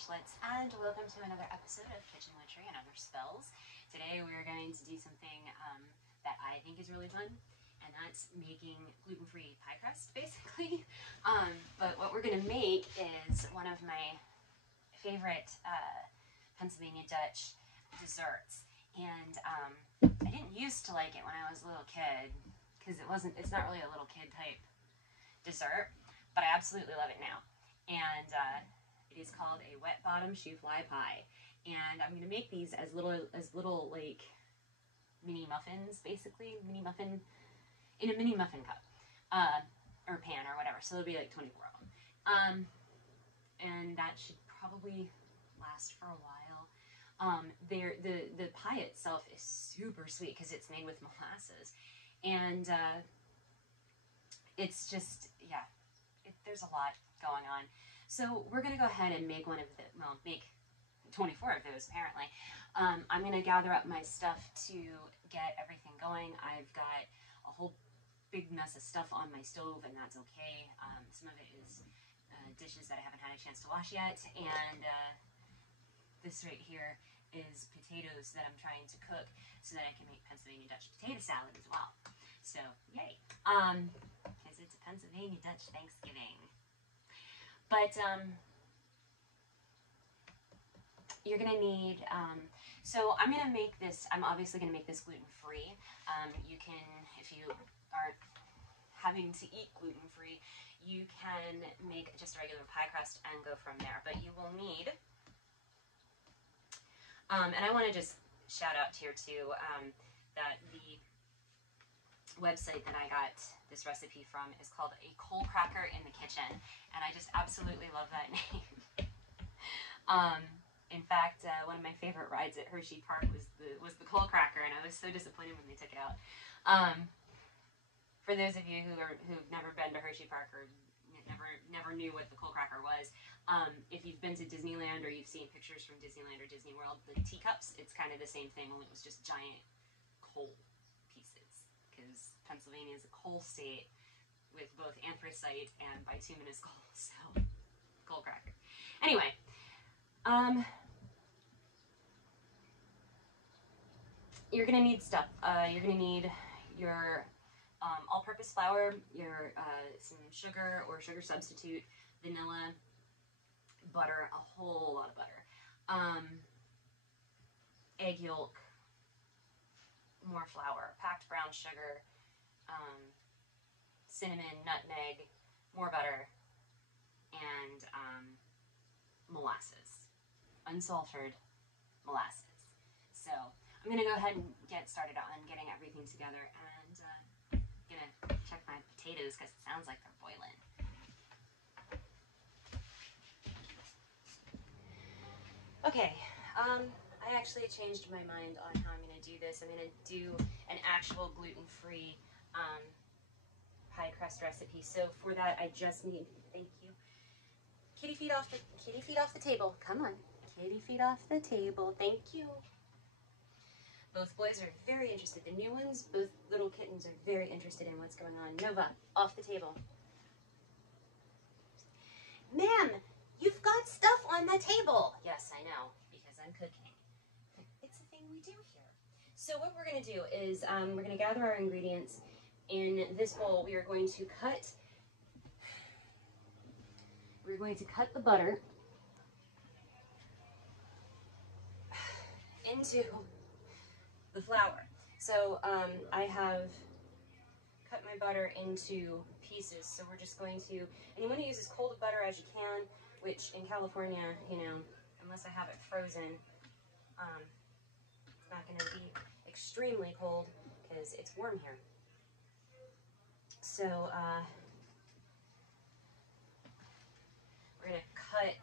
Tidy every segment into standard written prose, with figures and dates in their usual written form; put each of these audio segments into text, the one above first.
Witchlets, and welcome to another episode of Kitchen Witchery and Other Spells. Today we are going to do something that I think is really fun, and that's making gluten-free pie crust, basically. But what we're going to make is one of my favorite Pennsylvania Dutch desserts, and I didn't used to like it when I was a little kid, because it's not really a little kid type dessert, but I absolutely love it now. And it is called a wet bottom shoe fly pie, and I'm going to make these as little like mini muffins, basically in a mini muffin cup or pan or whatever. So there'll be like 24 of them, and that should probably last for a while. The pie itself is super sweet because it's made with molasses, and it's just, yeah, there's a lot going on. So we're going to go ahead and make make 24 of those apparently. I'm going to gather up my stuff to get everything going. I've got a whole big mess of stuff on my stove, and that's okay. Some of it is dishes that I haven't had a chance to wash yet, and this right here is potatoes that I'm trying to cook so that I can make Pennsylvania Dutch potato salad as well. So yay, because it's a Pennsylvania Dutch Thanksgiving. But you're going to need, so I'm going to make this, I'm obviously going to make this gluten-free. You can, if you aren't having to eat gluten-free, you can make just a regular pie crust and go from there. But you will need, and I want to just shout out here too, that the website that I got this recipe from is called A Coalcracker in the Kitchen, and I just absolutely love that name. In fact, one of my favorite rides at Hershey Park was the Coalcracker, and I was so disappointed when they took it out. For those of you who've never been to Hershey Park or never knew what the Coalcracker was, if you've been to Disneyland or you've seen pictures from Disneyland or Disney World, the teacups, it's kind of the same thing, only it was just giant coal pieces, because Pennsylvania is a coal state with both anthracite and bituminous coal, so Coalcracker. Anyway, you're going to need stuff. You're going to need your all-purpose flour, your some sugar or sugar substitute, vanilla, butter, a whole lot of butter, egg yolk, more flour, packed brown sugar, cinnamon, nutmeg, more butter, and molasses, unsulfured molasses. So I'm going to go ahead and get started on getting everything together, and I'm going to check my potatoes because it sounds like they're boiling. Okay, I actually changed my mind on how I'm going to do this. I'm going to do an actual gluten-free pie crust recipe. So for that, I just need, thank you, kitty feet off the table. Come on, kitty feet off the table. Thank you. Both boys are very interested. The new ones, both little kittens, are very interested in what's going on. Nova, off the table. Ma'am, you've got stuff on the table. Yes, I know, because I'm cooking. It's a thing we do here. So what we're going to do is we're going to gather our ingredients. In this bowl, we are going to cut the butter into the flour. So I have cut my butter into pieces, so we're just going to, and you want to use as cold a butter as you can, which in California, you know, unless I have it frozen, it's not going to be extremely cold because it's warm here. So we're going to cut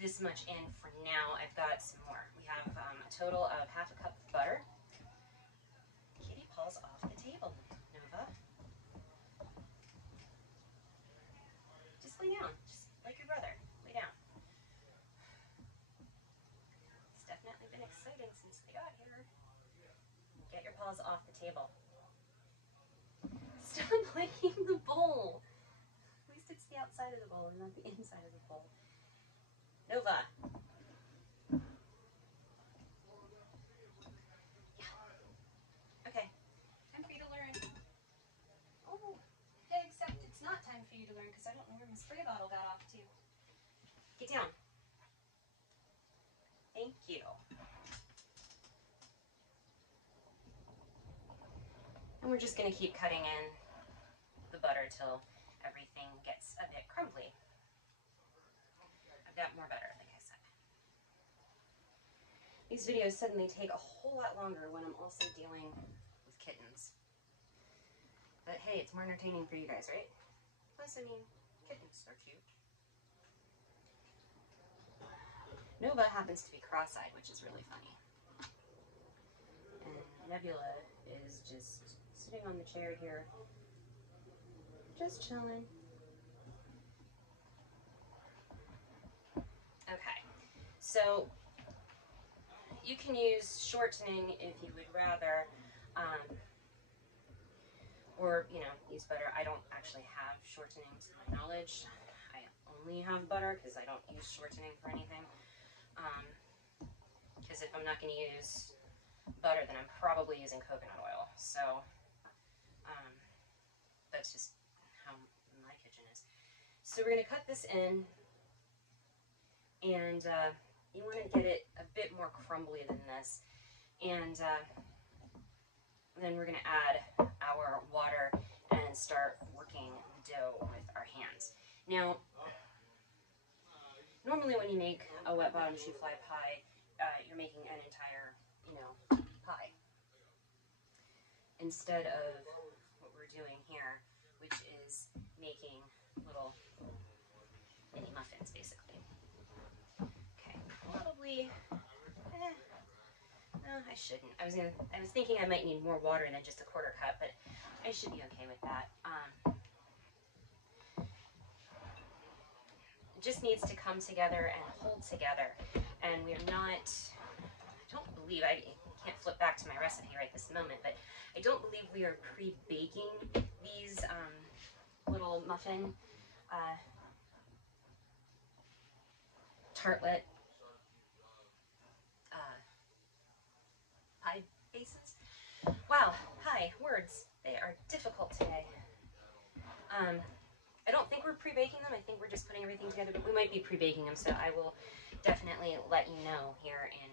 this much in for now. I've got some more. We have a total of half a cup of butter. Kitty paws off the table, Nova. Just lay down, just like your brother. Lay down. It's definitely been exciting since they got here. Get your paws off the table. Stop licking the bowl. At least it's the outside of the bowl and not the inside of the bowl. Nova. Yeah. Okay. Time for you to learn. Oh, except it's not time for you to learn because I don't know where my spray bottle got off to. Get down. Thank you. And we're just going to keep cutting in the butter till everything gets a bit crumbly. I've got more butter, like I said. These videos suddenly take a whole lot longer when I'm also dealing with kittens. But hey, it's more entertaining for you guys, right? Plus, I mean, kittens are cute. Nova happens to be cross-eyed, which is really funny. And Nebula is just sitting on the chair here, just chilling. Okay, so you can use shortening if you would rather, or, you know, use butter. I don't actually have shortening to my knowledge. I only have butter because I don't use shortening for anything. Because if I'm not going to use butter, then I'm probably using coconut oil. So that's just how my kitchen is. So we're going to cut this in, and you want to get it a bit more crumbly than this. And then we're going to add our water and start working the dough with our hands. Now, normally when you make a wet bottom shoe fly pie, you're making an entire, you know, pie. Instead of what we're doing here, which is making little mini muffins, basically. Okay, probably, no, I shouldn't. I was thinking I might need more water than just a quarter cup, but I should be okay with that. It just needs to come together and hold together. And we're not, I don't believe, I can't flip back to my recipe right this moment, but I don't believe we are pre-baking these little muffin tartlet pie bases. Wow, hi, words. They are difficult today. I don't think we're pre-baking them. I think we're just putting everything together, but we might be pre-baking them, so I will definitely let you know here in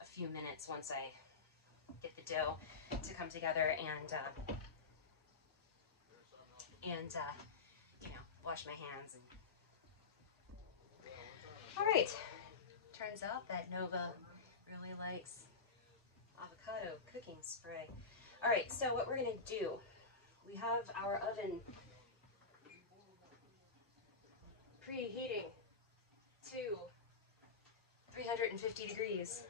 a few minutes once I get the dough to come together and you know, wash my hands. And all right, turns out that Nova really likes avocado cooking spray. All right, so what we're gonna do, we have our oven preheating to 350 degrees.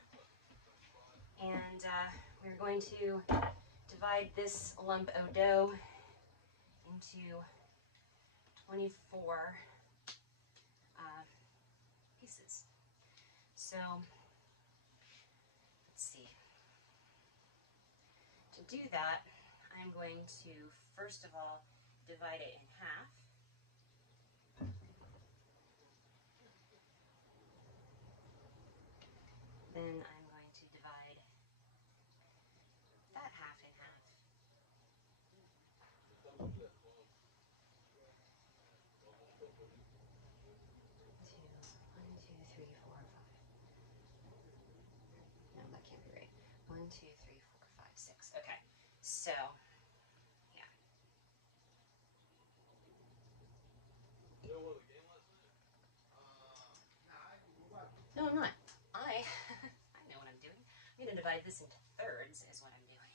And we're going to divide this lump of dough into 24 pieces. So, let's see. To do that, I'm going to, first of all, divide it in half. Then I'm going to divide that half in half. Two, 1, 2, 3, 4, 5. No, that can't be right. 1, 2, 3, 4, 5, 6. Okay, so yeah. No, I'm not. I know what I'm doing. I'm going to divide this into thirds is what I'm doing.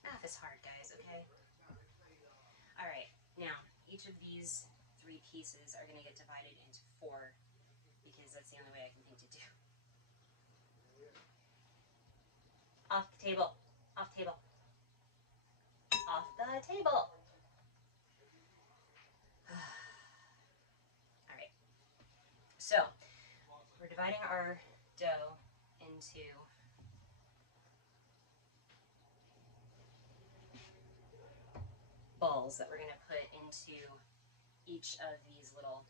Math is hard, guys, okay? All right, now, each of these 3 pieces are going to get divided into 4 because that's the only way I can think to do. Off the table. Off the table. Off the table. All right. So, we're dividing our dough into balls that we're going to put into each of these little,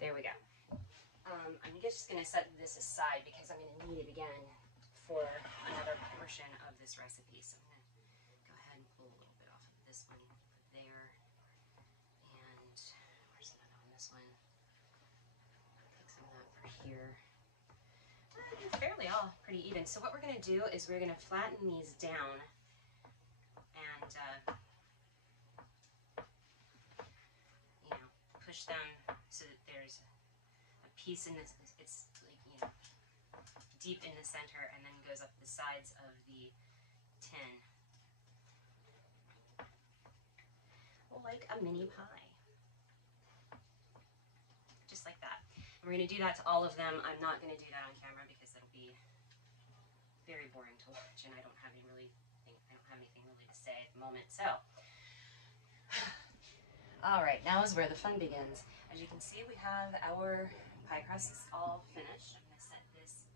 there we go. I'm just going to set this aside because I'm going to need it again for another portion of this recipe. So I'm going to go ahead and pull a little bit off of this one, put there, and where's another on this one? Take some of that for here. They're fairly all pretty even. So what we're going to do is we're going to flatten these down and you know, push them so that there's a piece in this, it's like, you know, deep in the center and then goes up the sides of the tin. Like a mini pie. Just like that. And we're going to do that to all of them. I'm not going to do that on camera because it'll be very boring to watch and I don't have anything really to say at the moment. So, alright, now is where the fun begins. As you can see, we have our pie crusts all finished. I'm going to set this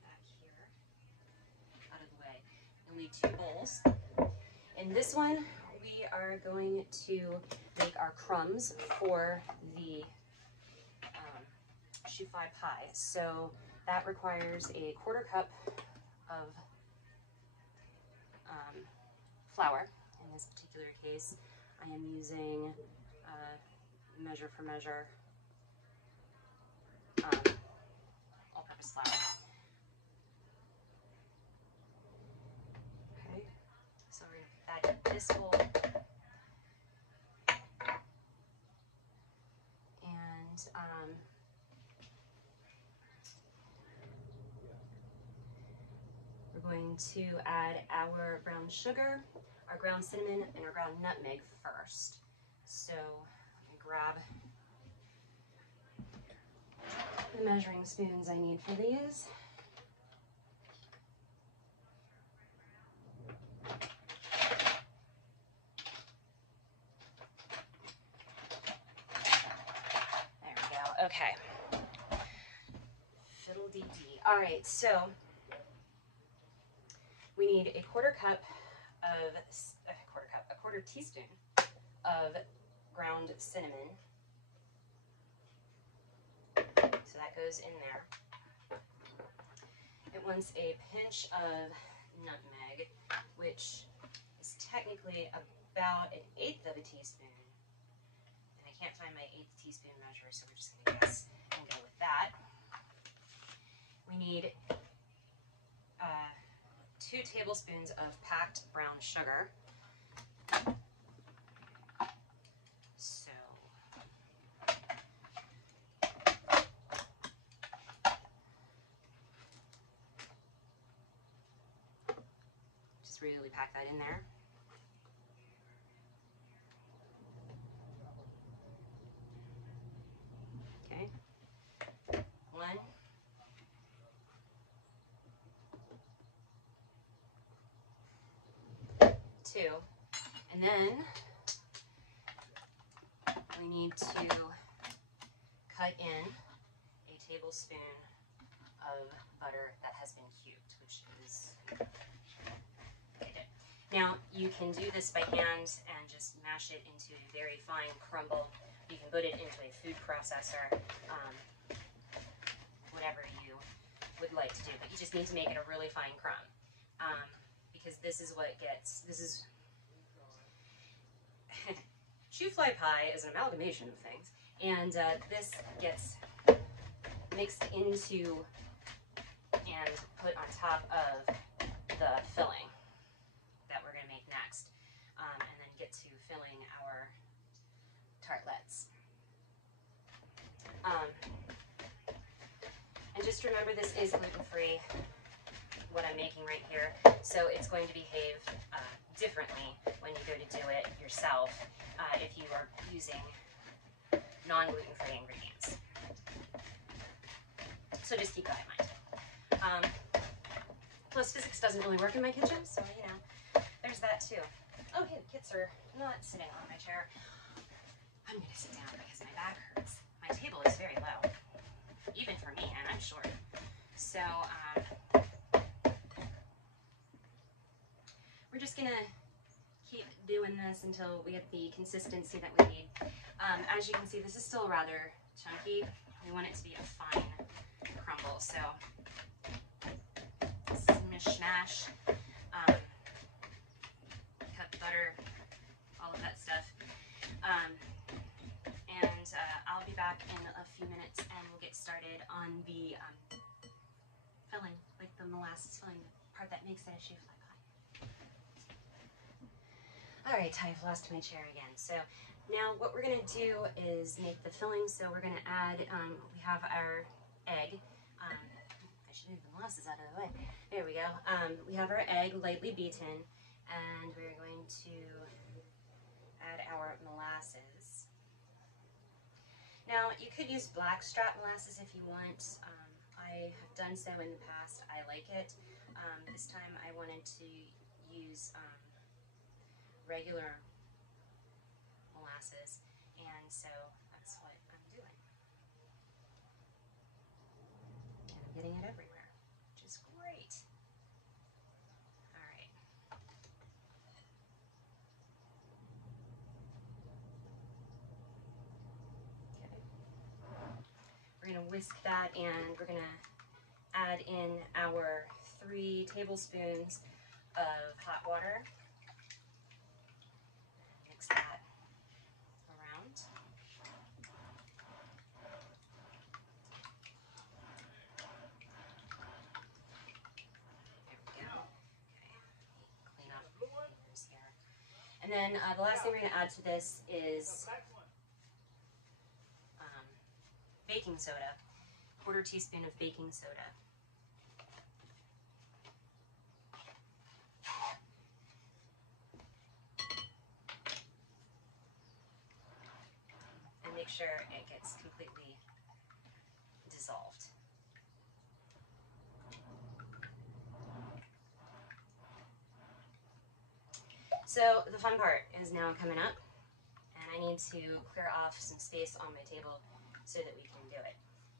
back here out of the way. You'll need 2 bowls. In this one, we are going to make our crumbs for the Shoo Fly Pie. So that requires a 1/4 cup of flour. In this particular case, I am using measure for measure all-purpose flour. Okay, so we're going to put that in this bowl. And we're going to add our brown sugar, our ground cinnamon, and our ground nutmeg first. So let me grab the measuring spoons I need for these. There we go. Okay. Fiddle-dee-dee. All right, so we need a 1/4 cup of, a 1/4 teaspoon of ground cinnamon. So that goes in there. It wants a pinch of nutmeg, which is technically about 1/8 of a teaspoon. And I can't find my 1/8 teaspoon measure, so we're just going to guess and go with that. We need 2 tablespoons of packed brown sugar. So just really pack that in there. Okay. 1. 2, and then we need to cut in a tablespoon of butter that has been cubed, which is what I did. Now you can do this by hand and just mash it into a very fine crumble. You can put it into a food processor, whatever you would like to do, but you just need to make it a really fine crumb. Because this is what gets, this is, Shoo Fly Pie is an amalgamation of things, and this gets mixed into and put on top of the filling that we're going to make next, and then get to filling our tartlets. And just remember, this is gluten-free, what I'm making right here, so it's going to behave differently when you go to do it yourself if you are using non-gluten-free ingredients. So just keep that in mind. Plus, physics doesn't really work in my kitchen, so you know, there's that too. Oh, hey, the kids are not sitting on my chair. I'm going to sit down because my back hurts. My table is very low, even for me, and I'm short. So, we're just gonna keep doing this until we get the consistency that we need. As you can see, this is still rather chunky. We want it to be a fine crumble, so mishmash, cut butter, all of that stuff. I'll be back in a few minutes and we'll get started on the filling, like the molasses filling, the part that makes it a Shoo Fly Pie. Alright, I've lost my chair again. So now what we're going to do is make the filling. So we're going to add, we have our egg. I should move the molasses out of the way. There we go. We have our egg lightly beaten, and we're going to add our molasses. Now, you could use blackstrap molasses if you want. I have done so in the past. I like it. This time I wanted to use regular molasses, and so that's what I'm doing. And I'm getting it everywhere, which is great. All right. We're going to whisk that, and we're going to add in our 3 tablespoons of hot water. Mix that around. There we go. Okay. Clean off the fingers here. And then the last thing we're going to add to this is baking soda, 1/4 teaspoon of baking soda. And make sure it gets completely dissolved. So the fun part is now coming up, and I need to clear off some space on my table so that we can do it.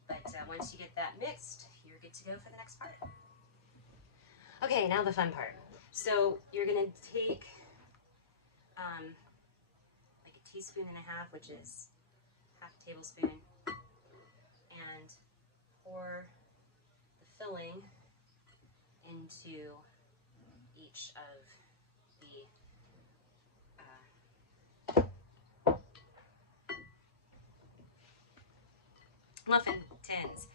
But once you get that mixed, you're good to go for the next part. Okay, now the fun part. So you're going to take like 1.5 teaspoons, which is 1/2 tablespoon, and pour the filling into each of the muffin tins.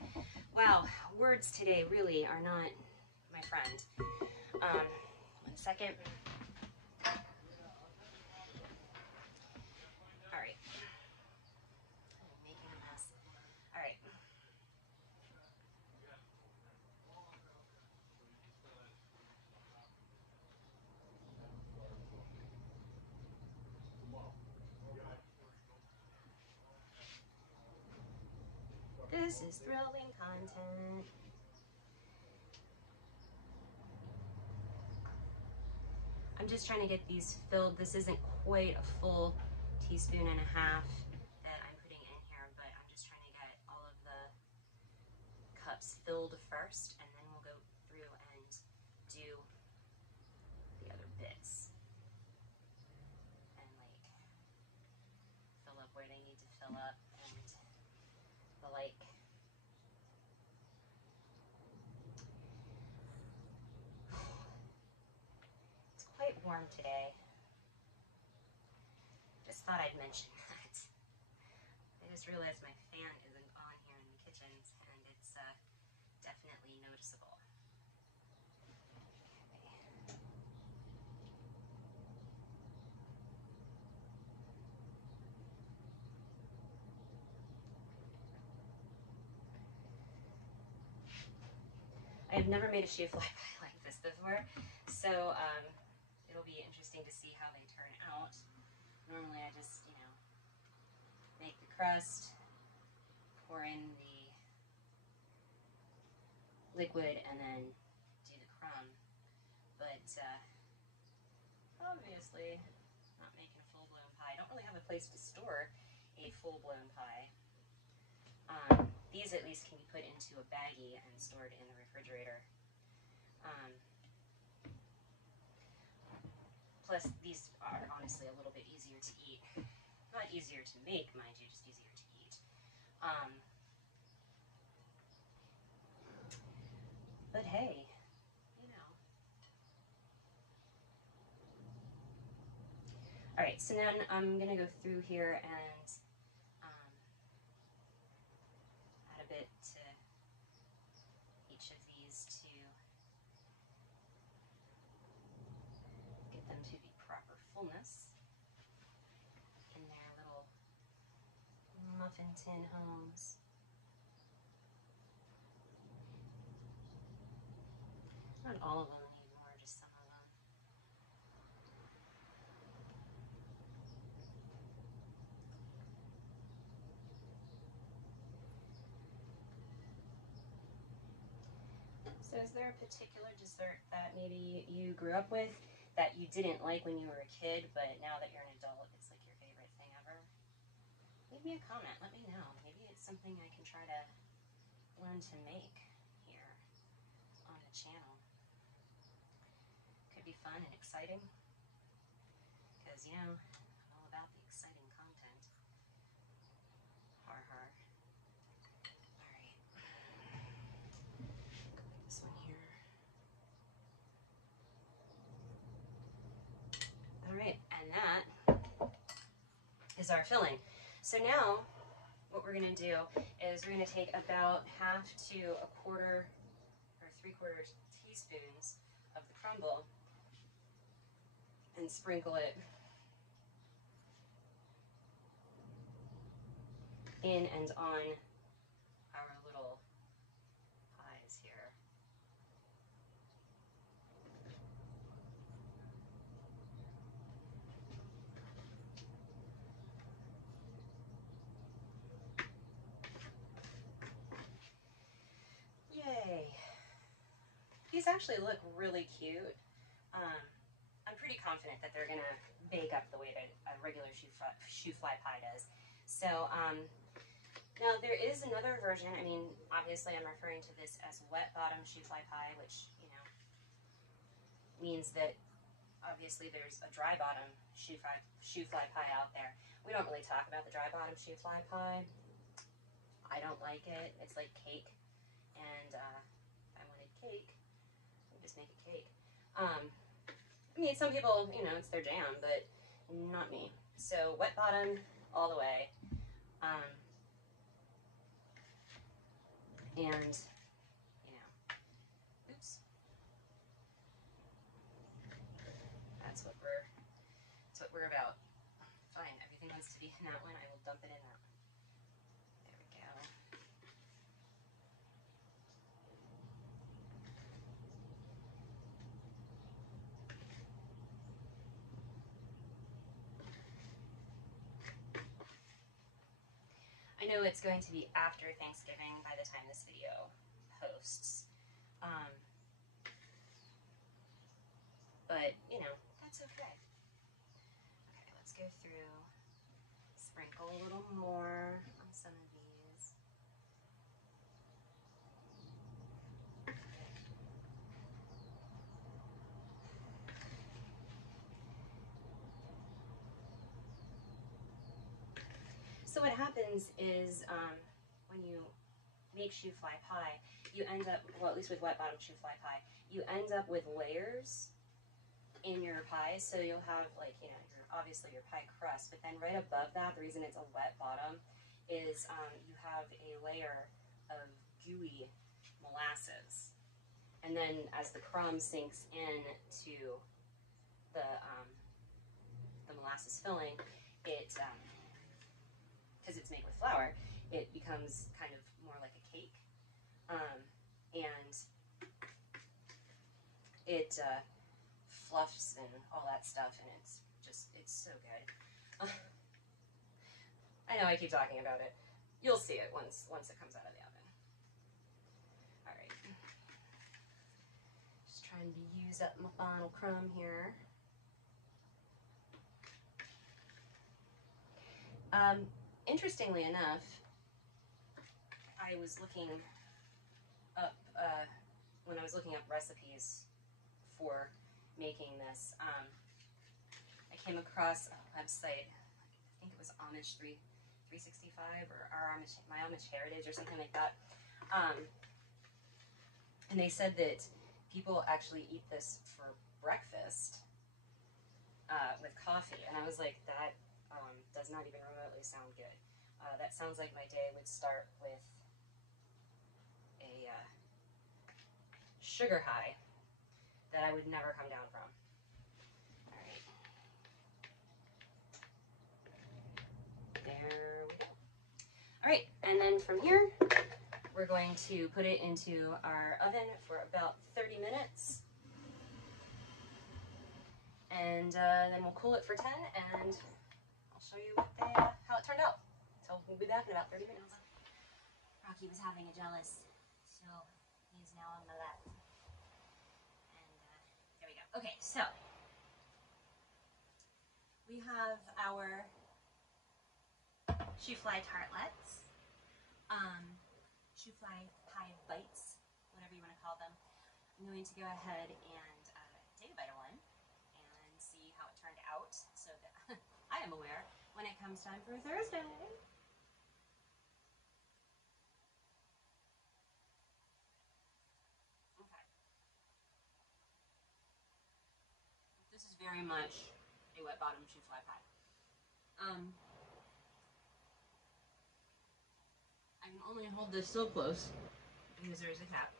Wow, words today really are not my friend. 1 second. All right. I'm making a mess. All right. This is thrilling content. I'm just trying to get these filled. This isn't quite a full 1.5 teaspoons that I'm putting in here, but I'm just trying to get all of the cups filled first, and then we'll go through and do the other bits. And like fill up where they need to fill up and the like. Quite warm today. Just thought I'd mention that. I just realized my fan isn't on here in the kitchen, and it's definitely noticeable. Okay. I have never made a Shoo Fly Pie like this before, so it'll be interesting to see how they turn out. Normally I just, make the crust, pour in the liquid, and then do the crumb. But obviously not making a full-blown pie. I don't really have a place to store a full-blown pie. These at least can be put into a baggie and stored in the refrigerator. Plus, these are honestly a little bit easier to eat. Not easier to make, mind you, just easier to eat. But hey, you know. All right, so then I'm gonna go through here and add a bit to each of these to get them to the proper fullness in their little muffin tin homes. Not all of them need more, just some of them. So is there a particular dessert that maybe you grew up with that you didn't like when you were a kid, but now that you're an adult, it's like your favorite thing ever? Leave me a comment, let me know. Maybe it's something I can try to learn to make here on the channel. Could be fun and exciting, because, you know, I'm all about the exciting content. Har har. Alright. This one here. Alright, and that is our filling. So now, what we're going to do is we're going to take about 1/2 to 1/4 or 3/4 teaspoons of the crumble and sprinkle it in and on our little pies here. Yay! These actually look really cute. I'm pretty confident that they're gonna bake up the way that a regular shoo fly pie does. So now there is another version. I mean, obviously I'm referring to this as wet bottom shoo fly pie, which, you know, means that obviously there's a dry bottom shoo fly pie out there. We don't really talk about the dry bottom shoo fly pie. I don't like it. It's like cake, and if I wanted cake, I'd just make it cake. I mean, some people, you know, it's their jam, but not me. So wet bottom all the way. And, you know, oops. That's what we're about. Fine, everything wants to be in that one, I will dump it in that one. There we go. I know it's going to be after Thanksgiving by the time this video posts. But, you know, that's okay. Okay, let's go through, sprinkle a little more on some of these. So what happens is when you make shoo fly pie, you end up, well, at least with wet bottom shoo fly pie, you end up with layers in your pie. So you'll have, like, you know, obviously your pie crust, but then right above that, the reason it's a wet bottom is you have a layer of gooey molasses. And then as the crumb sinks in to the molasses filling, it, because it's made with flour, it becomes kind of more like a cake. And it fluffs and all that stuff, and it's so good. I know I keep talking about it. You'll see it once it comes out of the oven. All right. Just trying to use up my final crumb here. Interestingly enough, I was looking up, when I was looking up recipes for making this, came across a website, I think it was Amish 365 or My Amish Heritage or something like that. And they said that people actually eat this for breakfast with coffee. And I was like, that does not even remotely sound good. That sounds like my day would start with a sugar high that I would never come down from. There we go. All right, and then from here, we're going to put it into our oven for about 30 minutes. And then we'll cool it for 10, and I'll show you how it turned out. So we'll be back in about 30 minutes. Rocky was having a jealous, so he's now on my lap. And there we go. Okay, so we have our Shoo Fly tartlets, Shoo Fly Pie bites, whatever you want to call them. I'm going to go ahead and take a bite of one and see how it turned out so that I am aware when it comes time for Thursday. Okay. This is very much a wet bottom Shoo Fly Pie. I can only hold this so close because there's a cap.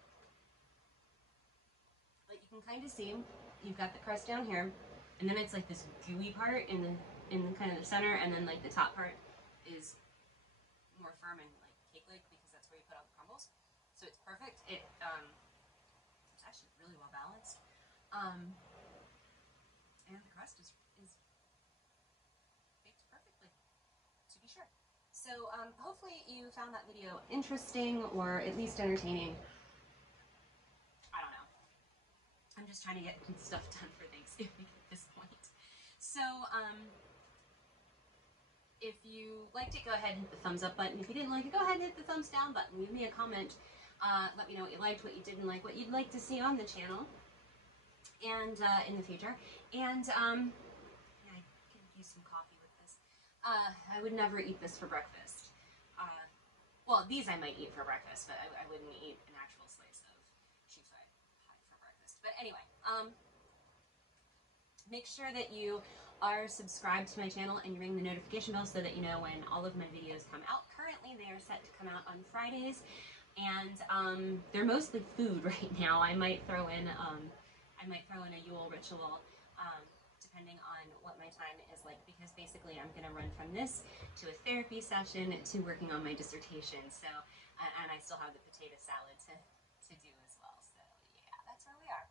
But you can kind of see you've got the crust down here, and then it's like this gooey part in the kind of the center, and then like the top part is more firm and like cake-like because that's where you put all the crumbles. So it's perfect. It's actually really well balanced, and the crust is baked perfectly, to be sure. So hopefully you found that video interesting or at least entertaining. I don't know. I'm just trying to get stuff done for Thanksgiving at this point. So if you liked it, go ahead and hit the thumbs up button. If you didn't like it, go ahead and hit the thumbs down button. Leave me a comment. Let me know what you liked, what you didn't like, what you'd like to see on the channel and in the future. And I could use some coffee with this. I would never eat this for breakfast. Well, these I might eat for breakfast, but I wouldn't eat an actual slice of Shoo Fly Pie for breakfast. But anyway, make sure that you are subscribed to my channel and you ring the notification bell so that you know when all of my videos come out. Currently, they are set to come out on Fridays, and they're mostly food right now. I might throw in a Yule ritual. Depending on what my time is like, because basically I'm going to run from this to a therapy session to working on my dissertation. So, and I still have the potato salad to do as well. So yeah, that's where we are.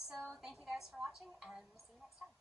So thank you guys for watching, and we'll see you next time.